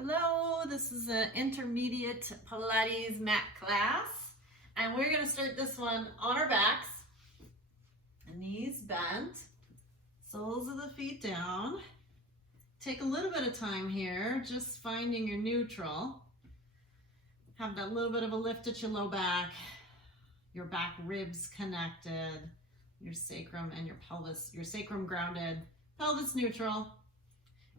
Hello, this is an intermediate Pilates mat class, and we're going to start this one on our backs, knees bent, soles of the feet down. Take a little bit of time here, just finding your neutral. Have that little bit of a lift at your low back, your back ribs connected, your sacrum and your pelvis, your sacrum grounded, pelvis neutral.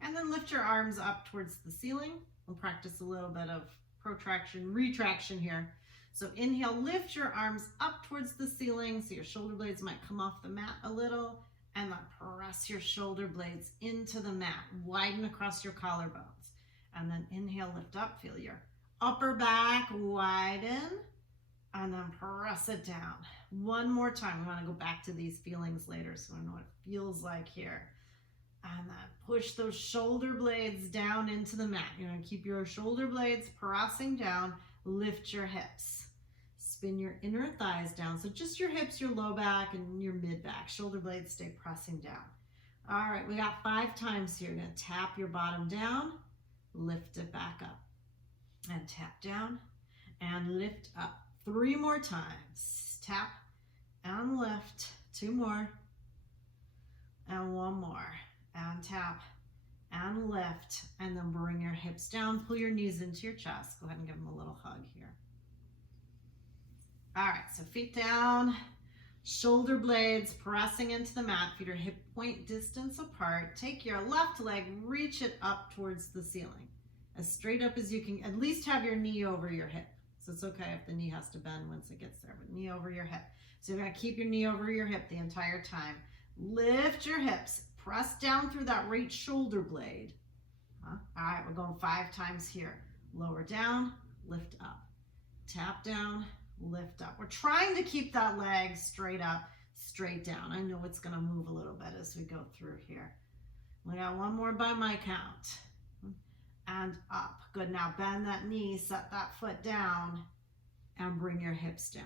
And then lift your arms up towards the ceiling. We'll practice a little bit of protraction, retraction here. So inhale, lift your arms up towards the ceiling so your shoulder blades might come off the mat a little, and then press your shoulder blades into the mat, widen across your collarbones. And then inhale, lift up, feel your upper back widen, and then press it down. One more time. We want to go back to these feelings later so I know what it feels like here. And then push those shoulder blades down into the mat. You're going to keep your shoulder blades pressing down. Lift your hips. Spin your inner thighs down. So just your hips, your low back, and your mid back. Shoulder blades stay pressing down. All right, we got 5 times here. You're going to tap your bottom down, lift it back up, and tap down, and lift up. 3 more times. Tap and lift. 2 more, and 1 more. And tap and lift, and then bring your hips down, pull your knees into your chest. Go ahead and give them a little hug here. All right, so feet down, shoulder blades pressing into the mat, feet are hip point distance apart. Take your left leg, reach it up towards the ceiling, as straight up as you can. At least have your knee over your hip. So it's okay if the knee has to bend once it gets there, but knee over your hip. So you're gonna keep your knee over your hip the entire time. Lift your hips. Press down through that right shoulder blade. All right, we're going 5 times here. Lower down, lift up. Tap down, lift up. We're trying to keep that leg straight up, straight down. I know it's going to move a little bit as we go through here. We got 1 more by my count. And up. Good. Now bend that knee, set that foot down, and bring your hips down.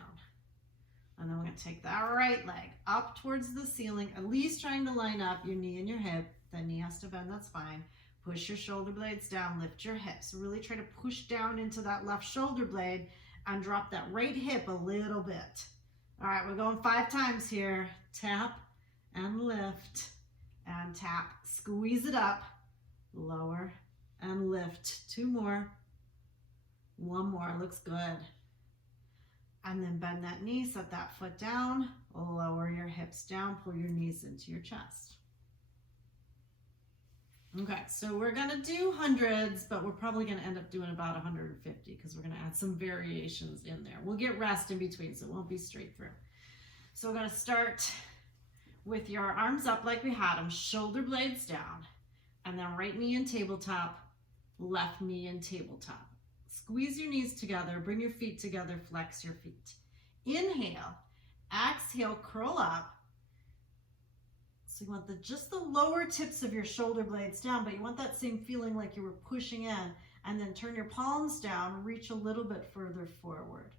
And then we're going to take that right leg up towards the ceiling, at least trying to line up your knee and your hip. The knee has to bend, that's fine. Push your shoulder blades down, lift your hips. Really try to push down into that left shoulder blade and drop that right hip a little bit. All right, we're going 5 times here. Tap and lift and tap. Squeeze it up, lower and lift. 2 more. 1 more, looks good. And then bend that knee, set that foot down, lower your hips down, pull your knees into your chest. Okay, so we're gonna do hundreds, but we're probably gonna end up doing about 150 because we're gonna add some variations in there. We'll get rest in between, so it won't be straight through. So we're gonna start with your arms up like we had them, shoulder blades down, and then right knee in tabletop, left knee in tabletop. Squeeze your knees together, bring your feet together, flex your feet. Inhale, exhale, curl up. So you want just the lower tips of your shoulder blades down, but you want that same feeling like you were pushing in, and then turn your palms down, reach a little bit further forward.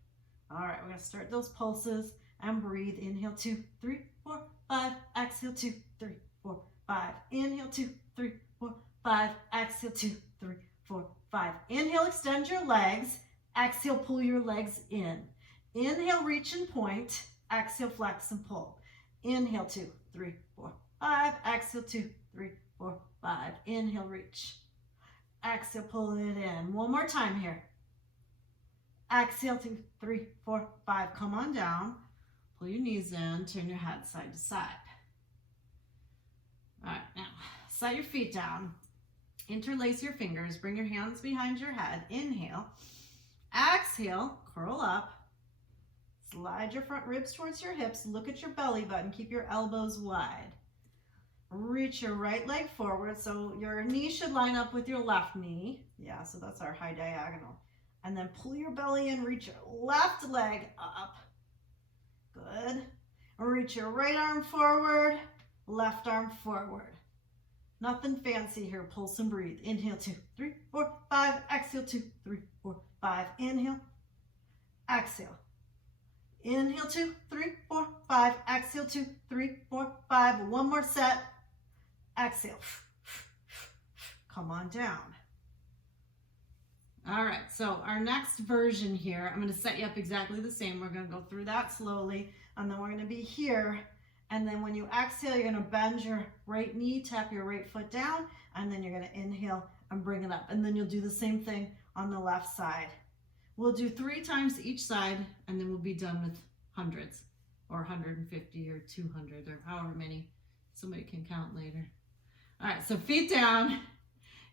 All right, we're gonna start those pulses and breathe. Inhale, 2, 3, 4, 5. Exhale, 2, 3, 4, 5. Inhale, 2, 3, 4, 5. Exhale, 2, 3, 4, 5. Inhale, extend your legs. Exhale, pull your legs in. Inhale, reach and point. Exhale, flex and pull. Inhale, 2, 3, 4, 5. Exhale, 2, 3, 4, 5. Inhale, reach. Exhale, pull it in. 1 more time here. Exhale, 2, 3, 4, 5. Come on down. Pull your knees in. Turn your head side to side. All right, now set your feet down. Interlace your fingers, bring your hands behind your head. Inhale, exhale, curl up. Slide your front ribs towards your hips. Look at your belly button. Keep your elbows wide. Reach your right leg forward. So your knee should line up with your left knee. Yeah, so that's our high diagonal. And then pull your belly in. Reach your left leg up. Good. Reach your right arm forward, left arm forward. Nothing fancy here. Pulse and breathe. Inhale, 2, 3, 4, 5. Exhale, 2, 3, 4, 5. Inhale. Exhale. Inhale, 2, 3, 4, 5. Exhale, 2, 3, 4, 5. 1 more set. Exhale. Come on down. All right, so our next version here, I'm going to set you up exactly the same. We're going to go through that slowly, and then we're going to be here. And then when you exhale, you're going to bend your right knee, tap your right foot down, and then you're going to inhale and bring it up. And then you'll do the same thing on the left side. We'll do 3 times each side, and then we'll be done with hundreds, or 150 or 200 or however many. Somebody can count later. All right, so feet down,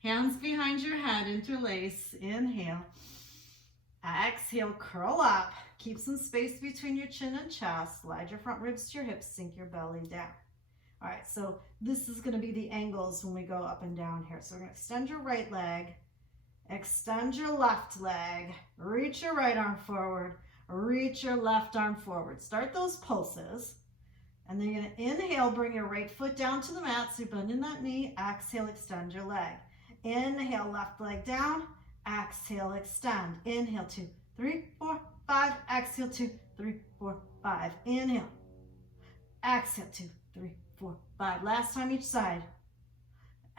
hands behind your head, interlace, inhale. Exhale, curl up. Keep some space between your chin and chest. Slide your front ribs to your hips, sink your belly down. All right, so this is gonna be the angles when we go up and down here. So we're gonna extend your right leg, extend your left leg, reach your right arm forward, reach your left arm forward. Start those pulses. And then you're gonna inhale, bring your right foot down to the mat, so you're bending that knee. Exhale, extend your leg. Inhale, left leg down. Exhale, extend. Inhale, 2, 3, 4, 5. Exhale, 2, 3, 4, 5. Inhale. Exhale, 2, 3, 4, 5. Last time each side.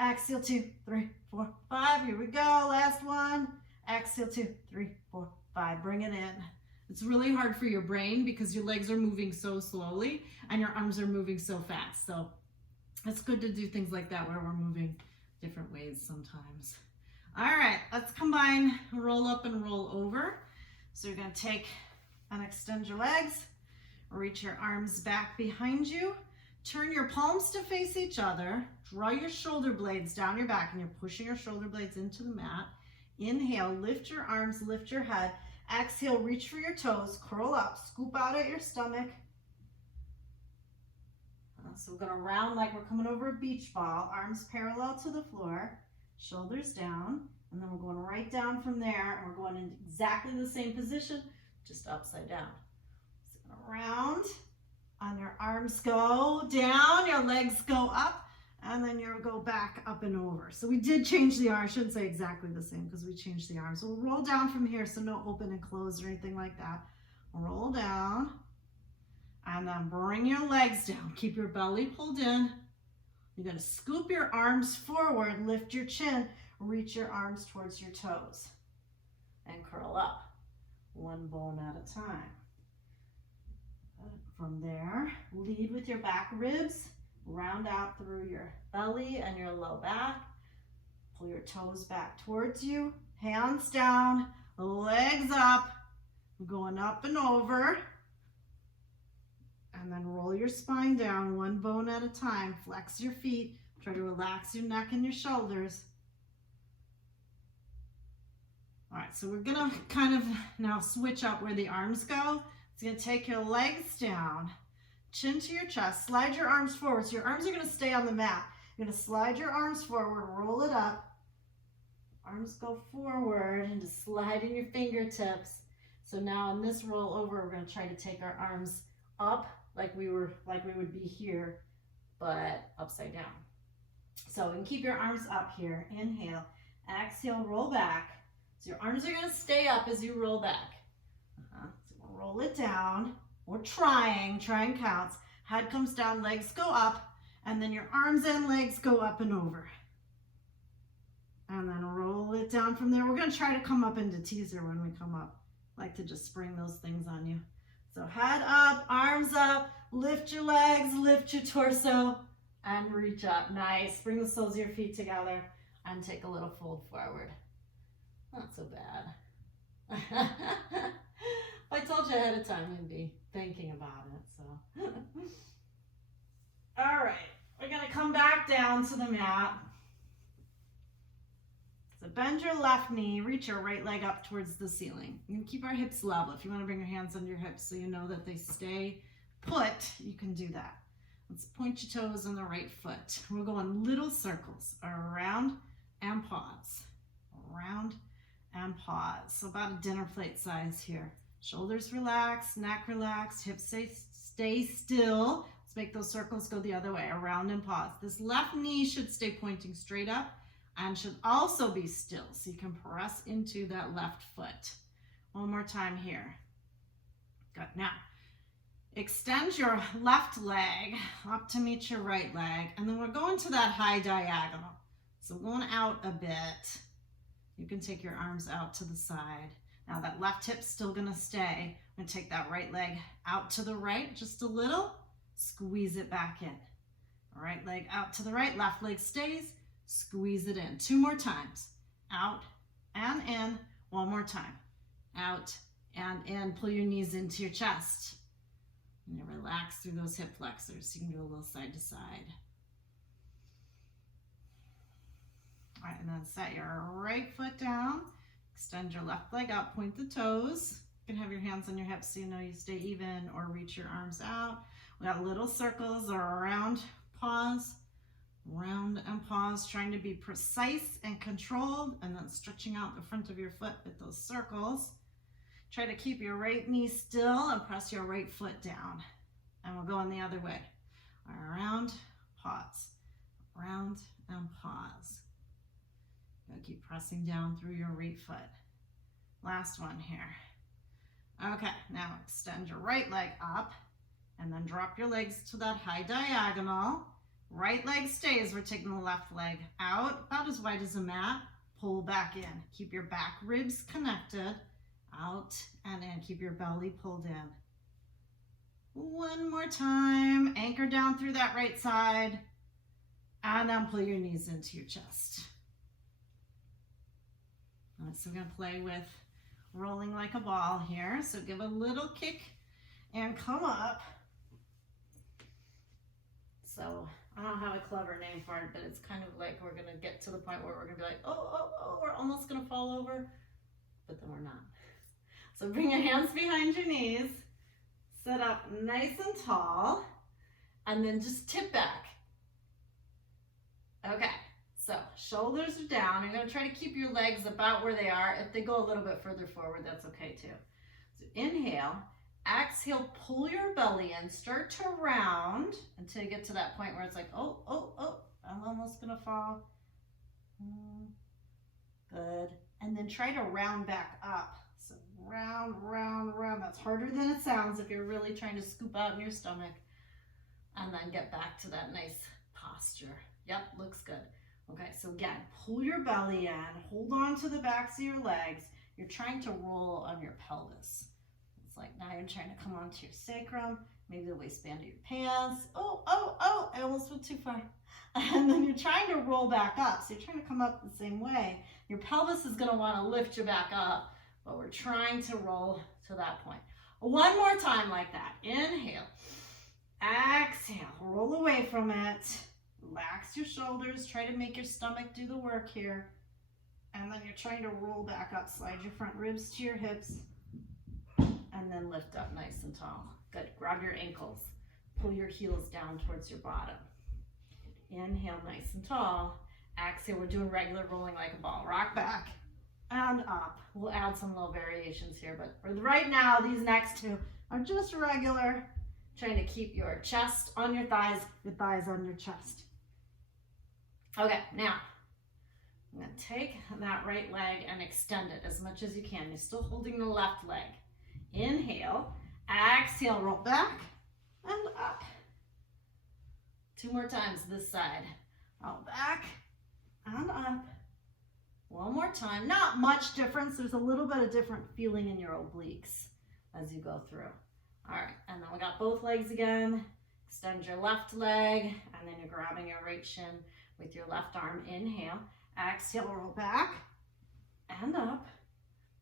Exhale, 2, 3, 4, 5. Here we go. Last one. Exhale, 2, 3, 4, 5. Bring it in. It's really hard for your brain because your legs are moving so slowly and your arms are moving so fast. So it's good to do things like that where we're moving different ways sometimes. All right, let's combine roll up and roll over. So you're gonna take and extend your legs, reach your arms back behind you, turn your palms to face each other, draw your shoulder blades down your back, and you're pushing your shoulder blades into the mat. Inhale, lift your arms, lift your head. Exhale, reach for your toes, curl up, scoop out at your stomach. So we're gonna round like we're coming over a beach ball, arms parallel to the floor, shoulders down, and then we're going right down from there, and we're going in exactly the same position, just upside down. So gonna round, and your arms go down, your legs go up, and then you'll go back up and over. So we did change the arm. I shouldn't say exactly the same because we changed the arms. So we'll roll down from here, so no open and close or anything like that. Roll down, and then bring your legs down. Keep your belly pulled in. You're gonna scoop your arms forward, lift your chin, reach your arms towards your toes, and curl up, one bone at a time. From there, lead with your back ribs, round out through your belly and your low back. Pull your toes back towards you, hands down, legs up, going up and over. And then roll your spine down, one bone at a time. Flex your feet, try to relax your neck and your shoulders. All right, so we're gonna kind of now switch up where the arms go. It's gonna take your legs down, chin to your chest, slide your arms forward. So your arms are gonna stay on the mat. You're gonna slide your arms forward, roll it up. Arms go forward and just slide in your fingertips. So now in this roll over, we're gonna try to take our arms up like we would be here, but upside down. So you can keep your arms up here. Inhale, exhale, roll back. So your arms are gonna stay up as you roll back. So we'll roll it down. We're trying counts. Head comes down, legs go up, and then your arms and legs go up and over. And then roll it down from there. We're gonna try to come up into teaser when we come up. I like to just spring those things on you. So head up, arms up, lift your legs, lift your torso, and reach up. Nice. Bring the soles of your feet together and take a little fold forward. Not so bad. If I told you ahead of time, you'd be thinking about it, so. All right, we're gonna come back down to the mat. So bend your left knee, reach your right leg up towards the ceiling. You can keep our hips level. If you want to bring your hands under your hips so you know that they stay put, you can do that. Let's point your toes on the right foot. We're going little circles, around and pause, around and pause. So about a dinner plate size here. Shoulders relaxed, neck relaxed, hips stay still. Let's make those circles go the other way, around and pause. This left knee should stay pointing straight up and should also be still, so you can press into that left foot. One more time here. Good. Now, extend your left leg up to meet your right leg, and then we're going to that high diagonal. So going out a bit. You can take your arms out to the side. Now that left hip's still gonna stay. I'm gonna take that right leg out to the right just a little, squeeze it back in. Right leg out to the right, left leg stays, squeeze it in. 2 more times. Out and in. 1 more time. Out and in. Pull your knees into your chest. And then relax through those hip flexors. You can do a little side to side. All right, and then set your right foot down. Extend your left leg out, point the toes. You can have your hands on your hips so you know you stay even, or reach your arms out. We got little circles or around pause, round and pause, trying to be precise and controlled, and then stretching out the front of your foot with those circles. Try to keep your right knee still and press your right foot down. And we'll go in the other way. Around, pause, round and pause. You'll keep pressing down through your right foot. Last one here. Okay, now extend your right leg up and then drop your legs to that high diagonal. Right leg stays. We're taking the left leg out, about as wide as a mat. Pull back in. Keep your back ribs connected. Out and in. Keep your belly pulled in. 1 more time. Anchor down through that right side. And then pull your knees into your chest. All right, so we're going to play with rolling like a ball here. So give a little kick and come up. So I don't have a clever name for it, but it's kind of like we're going to get to the point where we're going to be like, oh, we're almost going to fall over, but then we're not. So bring your hands behind your knees, sit up nice and tall, and then just tip back. Okay, so shoulders are down. You're going to try to keep your legs about where they are. If they go a little bit further forward, that's okay too. So inhale, exhale, pull your belly in, start to round until you get to that point where it's like, oh, I'm almost going to fall. Good. And then try to round back up. So round, round, round. That's harder than it sounds if you're really trying to scoop out in your stomach. And then get back to that nice posture. Yep, looks good. Okay, so again, pull your belly in, hold on to the backs of your legs. You're trying to roll on your pelvis. It's like now you're trying to come onto your sacrum, maybe the waistband of your pants. Oh, I almost went too far. And then you're trying to roll back up. So you're trying to come up the same way. Your pelvis is gonna wanna lift you back up, but we're trying to roll to that point. 1 more time like that. Inhale, exhale, roll away from it. Relax your shoulders, try to make your stomach do the work here. And then you're trying to roll back up, slide your front ribs to your hips, and then lift up nice and tall. Good, grab your ankles, pull your heels down towards your bottom. Inhale, nice and tall. Exhale, we're doing regular rolling like a ball. Rock back and up. We'll add some little variations here, but for right now, these next 2 are just regular. Trying to keep your chest on your thighs on your chest. Okay, now I'm going to take that right leg and extend it as much as you can. You're still holding the left leg. Inhale, exhale, roll back and up. 2 more times this side. Roll back and up. 1 more time. Not much difference. There's a little bit of different feeling in your obliques as you go through. All right, and then we got both legs again. Extend your left leg, and then you're grabbing your right shin with your left arm. Inhale, exhale, roll back and up,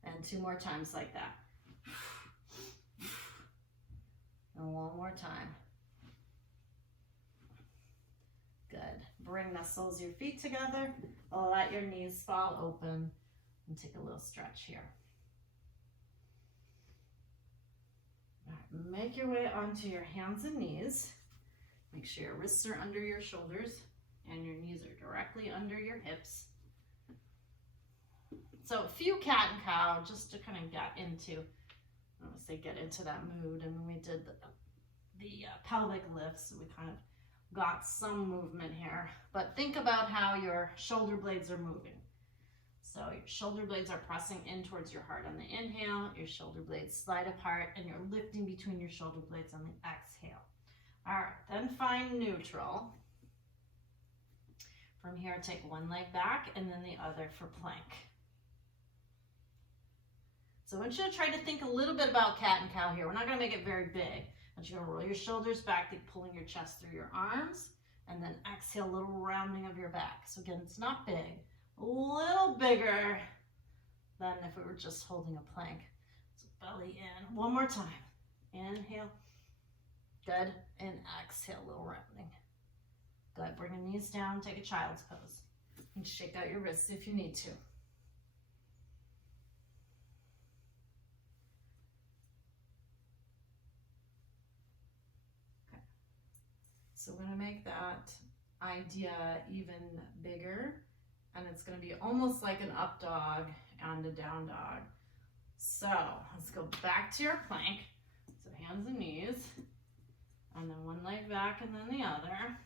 and 2 more times like that. And 1 more time. Good. Bring the soles of your feet together. Let your knees fall open, and take a little stretch here. Make your way onto your hands and knees. Make sure your wrists are under your shoulders and your knees are directly under your hips. So a few cat and cow just to kind of get into that mood. And when we did the pelvic lifts, we kind of got some movement here. But think about how your shoulder blades are moving. So your shoulder blades are pressing in towards your heart on the inhale, your shoulder blades slide apart, and you're lifting between your shoulder blades on the exhale. All right, then find neutral. From here, take one leg back and then the other for plank. So I want you to try to think a little bit about cat and cow here. We're not gonna make it very big. I want you to roll your shoulders back, like pulling your chest through your arms, and then exhale, a little rounding of your back. So again, it's not big, a little bigger than if we were just holding a plank. So belly in, one more time. Inhale, good, and exhale, a little rounding. Good, bring your knees down, take a child's pose. And shake out your wrists if you need to. Okay. So we're gonna make that idea even bigger, and it's gonna be almost like an up dog and a down dog. So let's go back to your plank. So hands and knees, and then one leg back and then the other.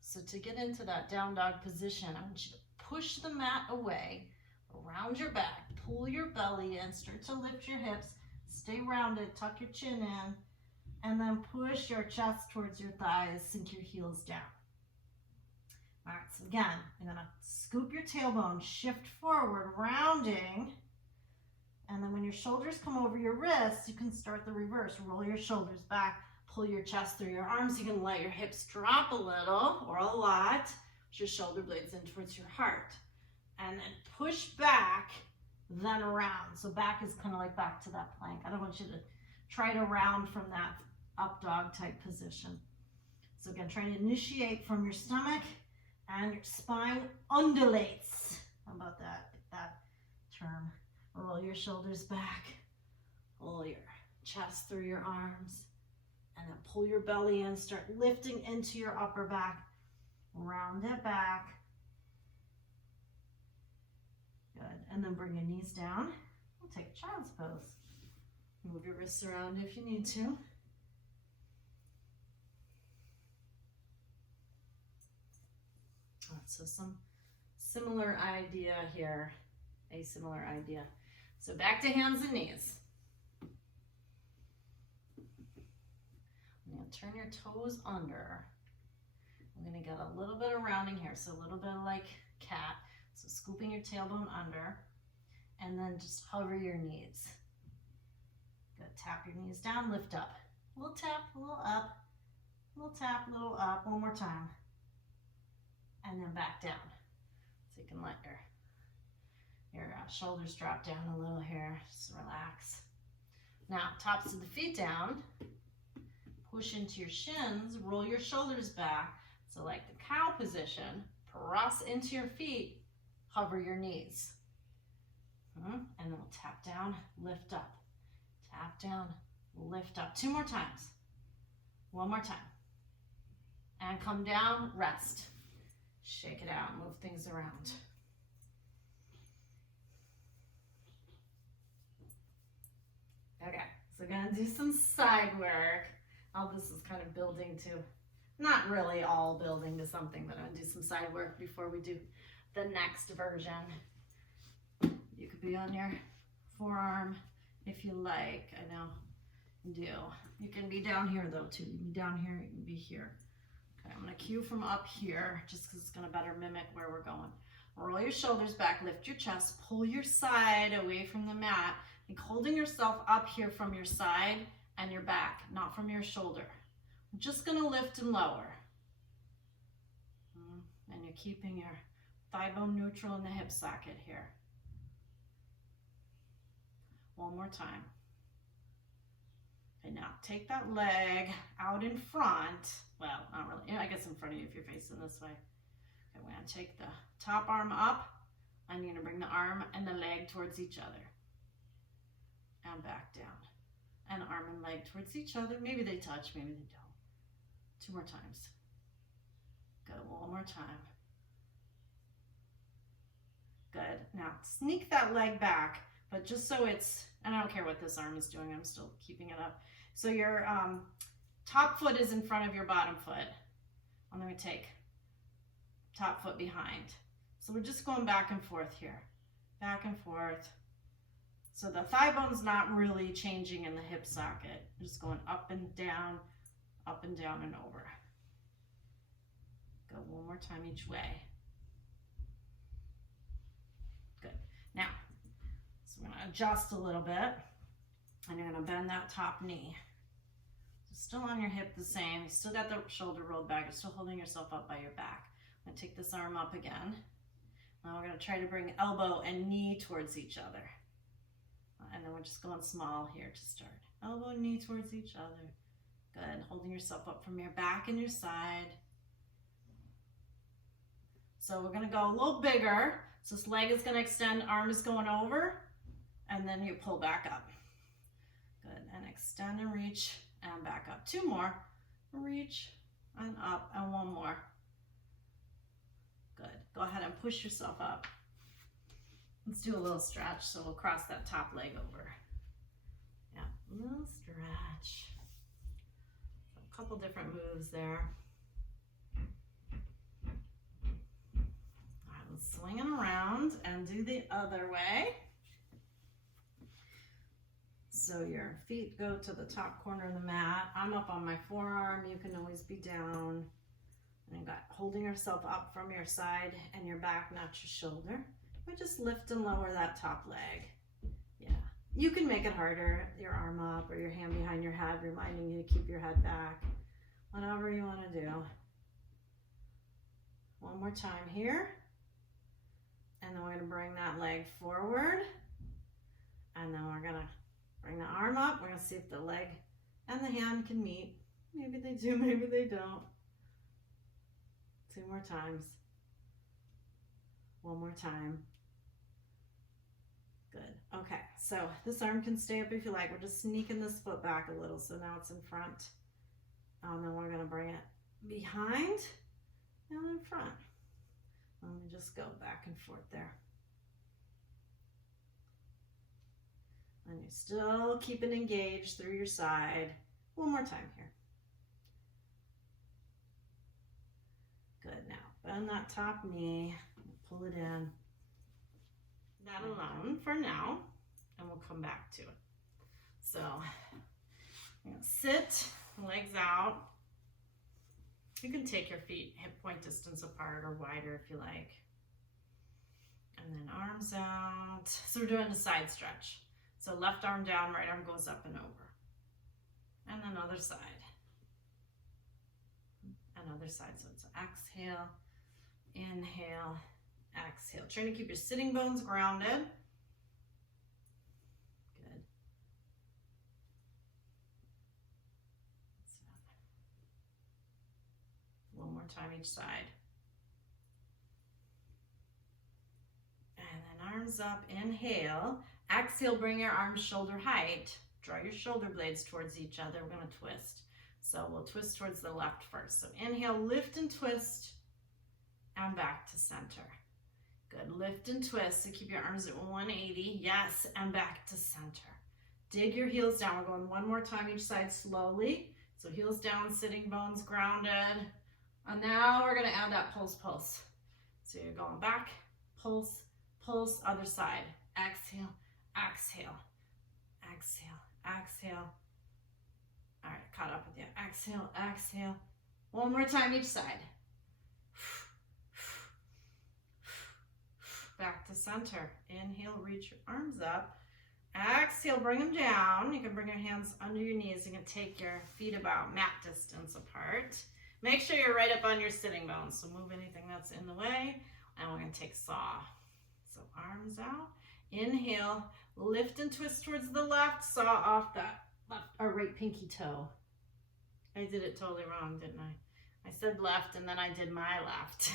So to get into that down dog position, I want you to push the mat away, around your back, pull your belly in, start to lift your hips, stay rounded, tuck your chin in, and then push your chest towards your thighs, sink your heels down. All right, so again, you're gonna scoop your tailbone, shift forward, rounding, and then when your shoulders come over your wrists, you can start the reverse. Roll your shoulders back, pull your chest through your arms. You can let your hips drop a little or a lot. Push your shoulder blades in towards your heart. And then push back, then around. So back is kind of like back to that plank. I don't want you to try to round from that up dog type position. So again, trying to initiate from your stomach and your spine undulates. How about that term? Roll your shoulders back, pull your chest through your arms, and then pull your belly in, start lifting into your upper back, round it back. Good, and then bring your knees down. We'll take a child's pose. Move your wrists around if you need to. All right, so some similar idea here, a similar idea. So back to hands and knees. Turn your toes under. I'm going to get a little bit of rounding here, so a little bit like cat. So scooping your tailbone under, and then just hover your knees. Good, tap your knees down, lift up. A little tap, a little up, a little tap, a little up. One more time. And then back down. So you can let your shoulders drop down a little here, just relax. Now, tops of the feet down. Push into your shins, roll your shoulders back. So like the cow position, press into your feet, hover your knees. And then we'll tap down, lift up. Tap down, lift up. 2 more times. 1 more time. And come down, rest. Shake it out, move things around. Okay, so gonna do some side work. All this is kind of building to, not really all building to something, but I'm gonna do some side work before we do the next version. You could be on your forearm if you like. I know you do. You can be down here though too. You can be down here, you can be here. Okay, I'm gonna cue from up here just because it's gonna better mimic where we're going. Roll your shoulders back, lift your chest, pull your side away from the mat, like holding yourself up here from your side and your back, not from your shoulder. I'm just gonna lift and lower. And you're keeping your thigh bone neutral in the hip socket here. 1 more time. And now take that leg out in front. Well, not really, I guess in front of you if you're facing this way. Okay, we're gonna take the top arm up, and you're gonna bring the arm and the leg towards each other. And back down. And arm and leg towards each other. Maybe they touch, maybe they don't. 2 more times. Good, 1 more time. Good, now sneak that leg back, but just so it's, and I don't care what this arm is doing, I'm still keeping it up. So your top foot is in front of your bottom foot. I'm gonna take top foot behind. So we're just going back and forth here. Back and forth. So the thigh bone's not really changing in the hip socket. Just going up and down and over. Go 1 more time each way. Good. Now, so we're gonna adjust a little bit, and you're gonna bend that top knee. Still on your hip the same. You still got the shoulder rolled back. You're still holding yourself up by your back. I'm gonna take this arm up again. Now we're gonna try to bring elbow and knee towards each other. And then we're just going small here to start. Elbow and knee towards each other. Good, holding yourself up from your back and your side. So we're gonna go a little bigger. So this leg is gonna extend, arm is going over, and then you pull back up. Good, and extend and reach. And back up. 2 more. Reach and up, and 1 more. Good. Go ahead and push yourself up. Let's do a little stretch. So we'll cross that top leg over. Yeah, a little stretch. A couple different moves there. All right, let's swing it around and do the other way. So your feet go to the top corner of the mat. I'm up on my forearm. You can always be down. And you got holding yourself up from your side and your back, not your shoulder. We just lift and lower that top leg. Yeah. You can make it harder. Your arm up or your hand behind your head, reminding you to keep your head back. Whatever you want to do. 1 more time here. And then we're going to bring that leg forward. And then we're going to bring the arm up. We're going to see if the leg and the hand can meet. Maybe they do, maybe they don't. 2 more times. 1 more time. Good. Okay, so this arm can stay up if you like. We're just sneaking this foot back a little. So now it's in front. And then we're going to bring it behind and in front. Let me just go back and forth there. And you're still keeping engaged through your side. 1 more time here. Good. Now bend that top knee, pull it in. That alone for now, and we'll come back to it. So you're gonna sit, legs out. You can take your feet hip point distance apart or wider if you like. And then arms out. So we're doing a side stretch. So left arm down, right arm goes up and over. And then other side. And other side. So it's exhale, inhale, exhale. Trying to keep your sitting bones grounded. Good. So, 1 more time each side. And then arms up, inhale. Exhale, bring your arms shoulder height. Draw your shoulder blades towards each other. We're going to twist. So we'll twist towards the left first. So inhale, lift and twist, and back to center. Good. Lift and twist. So keep your arms at 180. Yes, and back to center. Dig your heels down. We're going 1 more time each side slowly. So heels down, sitting bones grounded. And now we're going to add that pulse, pulse. So you're going back, pulse, pulse, other side. Exhale, exhale, exhale, exhale. All right, caught up with you. Exhale, exhale. 1 more time each side. Back to center. Inhale, reach your arms up. Exhale, bring them down. You can bring your hands under your knees. You can take your feet about mat distance apart. Make sure you're right up on your sitting bones. So move anything that's in the way. And we're going to take saw. So arms out. Inhale, lift and twist towards the left. Saw off that left or right pinky toe. I did it totally wrong, didn't I? I said left and then I did my left.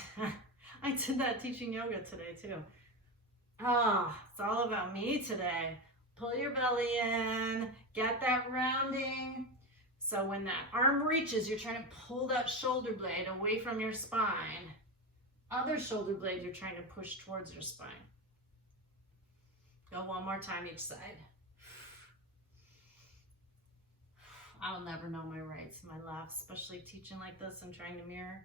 I did that teaching yoga today too. Oh, it's all about me today. Pull your belly in, get that rounding. So when that arm reaches, you're trying to pull that shoulder blade away from your spine. Other shoulder blade, you're trying to push towards your spine. Go 1 more time each side. I'll never know my rights, my lefts, especially teaching like this and trying to mirror.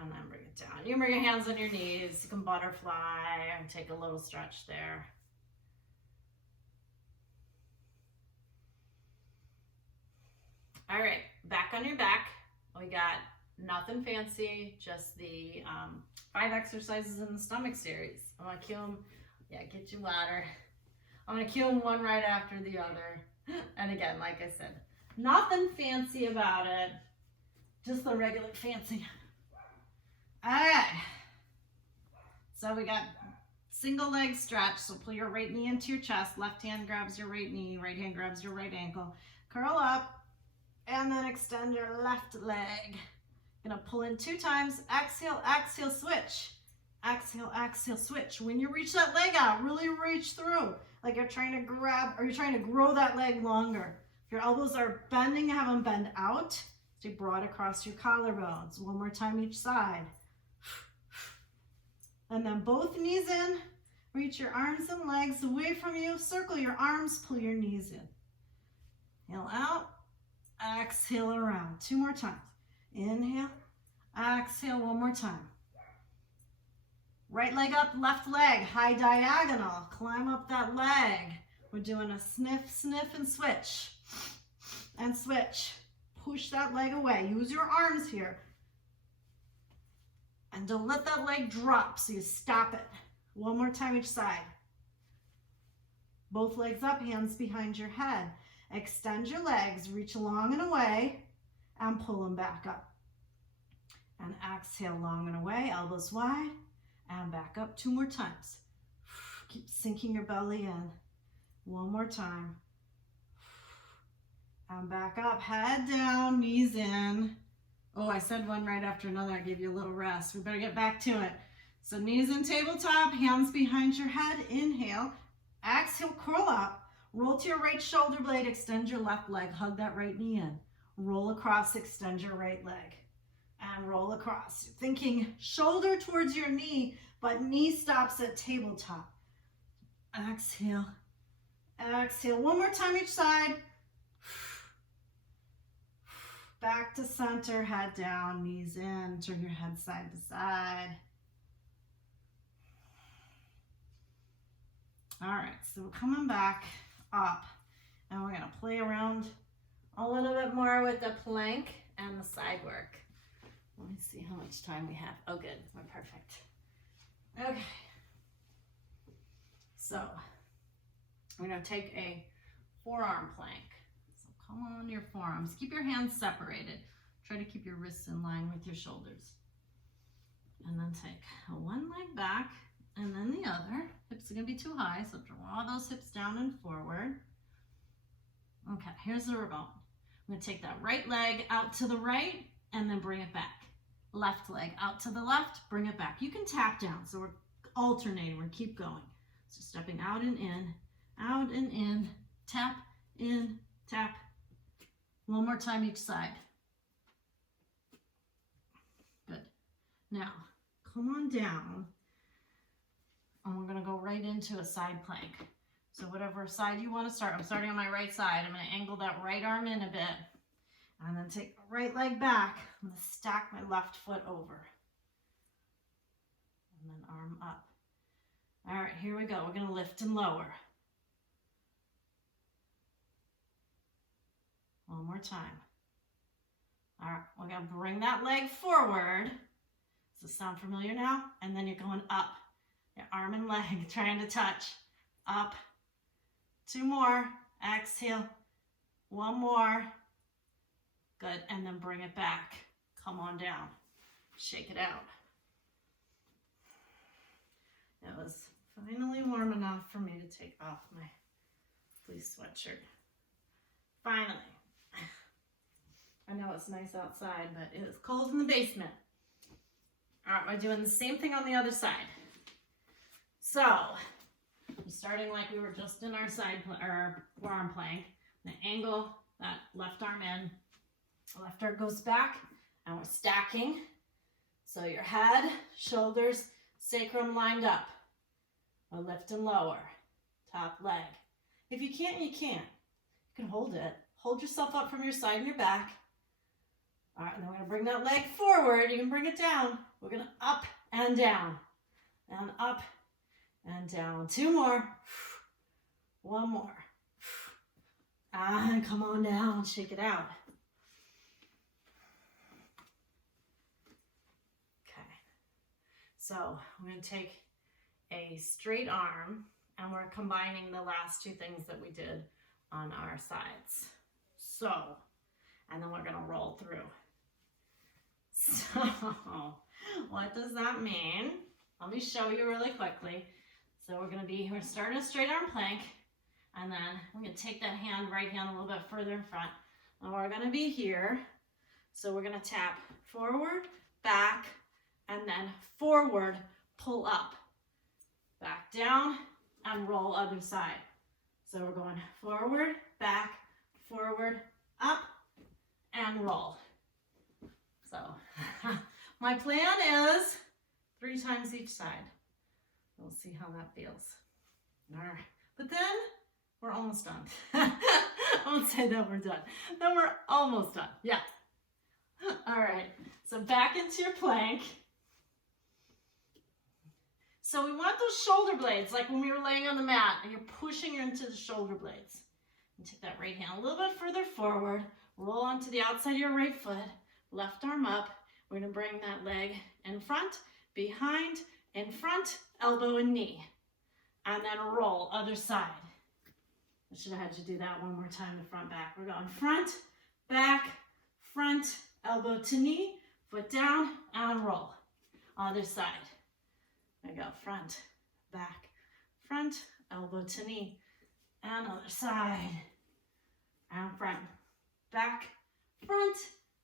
And then bring it down. You can bring your hands on your knees. You can butterfly and take a little stretch there. All right, back on your back. We got nothing fancy, just the 5 exercises in the stomach series. I want to keep them, yeah, get you water. I'm gonna cue them one right after the other. And again, like I said, nothing fancy about it. Just the regular fancy. All right. So we got single leg stretch. So pull your right knee into your chest. Left hand grabs your right knee. Right hand grabs your right ankle. Curl up and then extend your left leg. Gonna pull in 2 times. Exhale, exhale, switch. Exhale, exhale, switch. When you reach that leg out, really reach through. Like you're trying to grab, or you're trying to grow that leg longer. If your elbows are bending, have them bend out. Stay broad across your collarbones. One more time each side. And then both knees in. Reach your arms and legs away from you. Circle your arms, pull your knees in. Inhale out. Exhale around. 2 more times. Inhale. Exhale one more time. Right leg up, left leg, high diagonal. Climb up that leg. We're doing a sniff, sniff, and switch. And switch. Push that leg away. Use your arms here. And don't let that leg drop, so you stop it. One more time each side. Both legs up, hands behind your head. Extend your legs, reach long and away, and pull them back up. And exhale long and away, elbows wide. And back up 2 more times. Keep sinking your belly in. 1 more time. And back up, head down, knees in. Oh, I said one right after another. I gave you a little rest. We better get back to it. So knees in tabletop, hands behind your head. Inhale. Exhale, curl up. Roll to your right shoulder blade. Extend your left leg. Hug that right knee in. Roll across, extend your right leg. And roll across. You're thinking shoulder towards your knee, but knee stops at tabletop. Exhale. Exhale. 1 more time each side. Back to center, head down, knees in. Turn your head side to side. All right, so we're coming back up, and we're gonna play around a little bit more with the plank and the side work. Let me see how much time we have. Oh, good. We're perfect. Okay. So we're going to take a forearm plank. So come on your forearms. Keep your hands separated. Try to keep your wrists in line with your shoulders. And then take one leg back and then the other. Hips are going to be too high, so draw those hips down and forward. Okay, here's where we're going. I'm going to take that right leg out to the right and then bring it back. Left leg out to the left, bring it back. You can tap down, so we're alternating, we're keep going. So stepping out and in, tap, in, tap. 1 more time each side. Good. Now, come on down, and we're gonna go right into a side plank. So whatever side you wanna start, I'm starting on my right side. I'm gonna angle that right arm in a bit. And then take the right leg back. I'm going to stack my left foot over. And then arm up. All right, here we go. We're going to lift and lower. 1 more time. All right, we're going to bring that leg forward. Does this sound familiar now? And then you're going up. Your arm and leg trying to touch. Up. 2 more. Exhale. 1 more. Good, and then bring it back. Come on down. Shake it out. It was finally warm enough for me to take off my fleece sweatshirt. Finally. I know it's nice outside, but it was cold in the basement. All right, we're doing the same thing on the other side. So, I'm starting like we were just in our forearm plank. I'm gonna angle that left arm in. Left arm goes back, and we're stacking. So your head, shoulders, sacrum lined up. We'll lift and lower. Top leg. If you can't, you can't. You can hold it. Hold yourself up from your side and your back. All right, and then we're gonna bring that leg forward. You can bring it down. We're gonna up and down. And up and down. 2 more. 1 more. And come on down, shake it out. Okay, so I'm going to take a straight arm And we're combining the last two things that we did on our sides. So, and then we're gonna roll through. So, what does that mean? Let me show you really quickly. So we're starting a straight arm plank, and then I'm gonna take that right hand a little bit further in front. And we're gonna be here. So we're gonna tap forward, back, and then forward, pull up, back down, and roll other side. So we're going forward, back, forward, up, and roll. So my plan is 3 times each side. We'll see how that feels. All right, but then we're almost done. I won't say that we're done. Then we're almost done, yeah. All right, so back into your plank. So we want those shoulder blades, like when we were laying on the mat, and you're pushing into the shoulder blades. And take that right hand a little bit further forward, roll onto the outside of your right foot, left arm up. We're gonna bring that leg in front, behind, in front, elbow and knee. And then roll, other side. I should have had you do that one more time, the front, back. We're going front, elbow to knee, foot down, and roll. Other side. There we go, front, elbow to knee, and other side. And front,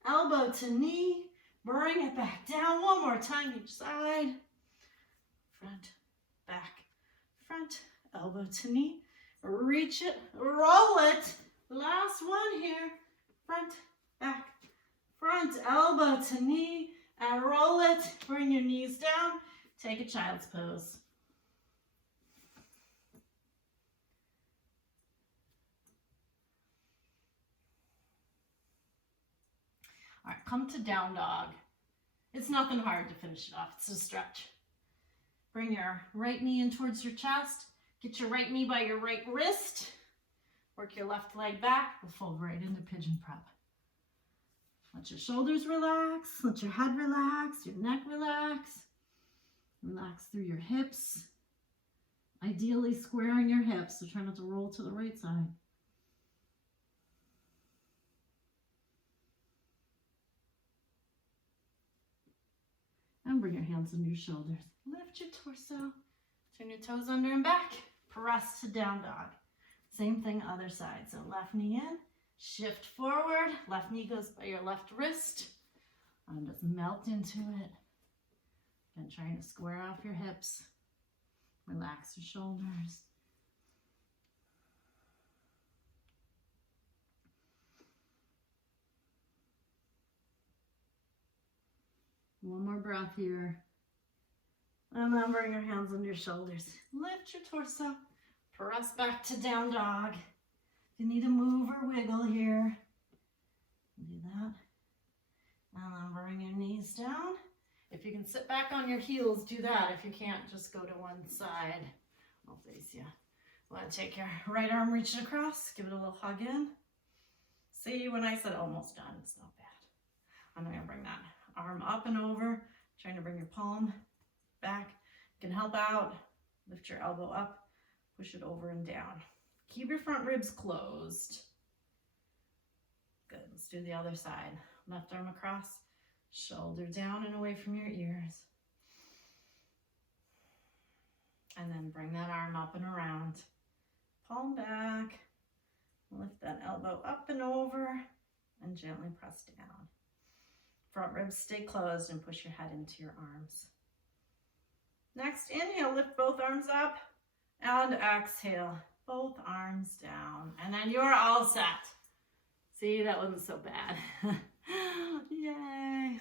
elbow to knee, bring it back down. One more time each side. Front, elbow to knee, reach it, roll it. Last one here, front, elbow to knee, and roll it. Bring your knees down, take a child's pose. All right, come to down dog. It's nothing hard to finish it off, it's a stretch. Bring your right knee in towards your chest. Get your right knee by your right wrist. Work your left leg back. We'll fold right into pigeon prep. Let your shoulders relax. Let your head relax. Your neck relax. Relax through your hips. Ideally squaring your hips, so try not to roll to the right side. And bring your hands under your shoulders. Lift your torso. Turn your toes under and back. Press to down dog. Same thing other side. So left knee in, shift forward. Left knee goes by your left wrist. And just melt into it. And trying to square off your hips. Relax your shoulders. One more breath here. And then bring your hands under your shoulders. Lift your torso. Press back to down dog. If you need to move or wiggle here, do that. And then bring your knees down. If you can sit back on your heels, do that. If you can't, just go to one side. I'll face you. Want to take your right arm, reach it across, give it a little hug in. See, when I said almost done, it's not bad. I'm going to bring that arm up and over, trying to bring your palm back. You can help out, lift your elbow up, push it over and down. Keep your front ribs closed. Good, let's do the other side. Left arm across, shoulder down and away from your ears. And then bring that arm up and around. Palm back, lift that elbow up and over, and gently press down. Front ribs stay closed and push your head into your arms. Next, inhale, lift both arms up, and exhale, both arms down. And then you're all set. See, that wasn't so bad. Yay.